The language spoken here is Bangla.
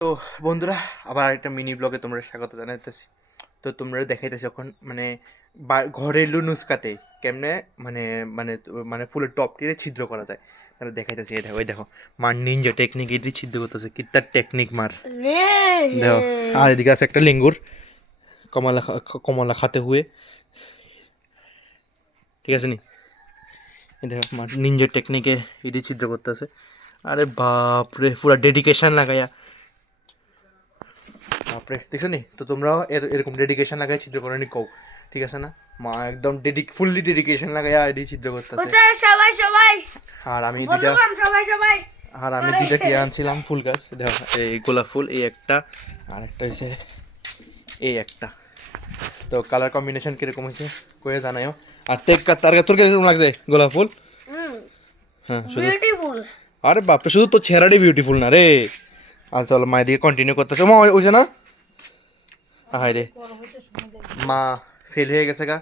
তো বন্ধুরা, আবার একটা মিনি ব্লগে তোমরা স্বাগত জানাইতেছি। তো তোমরা দেখাইতেছি এখন মানে ঘরেলু নুস্কাতে কেমনে মানে মানে মানে ফুলের টপটিরে ছিদ্র করা যায়। তাহলে দেখাইতেছি, এই দেখো, এই দেখো মার নিনজা টেকনিক, এটি ছিদ্র করতেছে কি তার টেকনিক মার। দেখো, আর এদিকে আছে একটা লেঙ্গুর, কমলা কমলা খাতে হুয়ে, ঠিক আছে নি। এই দেখো মার নিনজা টেকনিকে এটি ছিদ্র করতেছে। আরে বাপরে, পুরা ডেডিকেশন লাগাইয়া, বাপরে দেখছো নি। তো তোমরাও এরকম ডেডিকেশন লাগাই ছিদ্র করে নি কও, ঠিক আছে না। মা একদম ফুললি ডেডিকেশন লাগাই আইডি ছিদ্র করতেছে। সবাই সবাই আর আমি দুইটা সবাই সবাই কি আনছিলাম ফুল গাছ, দেখো এই গোলাপ ফুল, এই একটা, আর একটা হয়েছে এই একটা। তো কালার কম্বিনেশন কিরকম হয়েছে কয়ে জানাইও। আর তার তোর কিরকম লাগছে গোলাপ ফুল? হ্যাঁ শুধু বিউটিফুল। আরে বাপরে, শুধু তো চেহারাটাই বিউটিফুল না রে। আর চল মায়ের দিকে কন্টিনিউ করতেছে। মা ওইছে না, হায় রে মা ফেল হয়ে গেছে গা।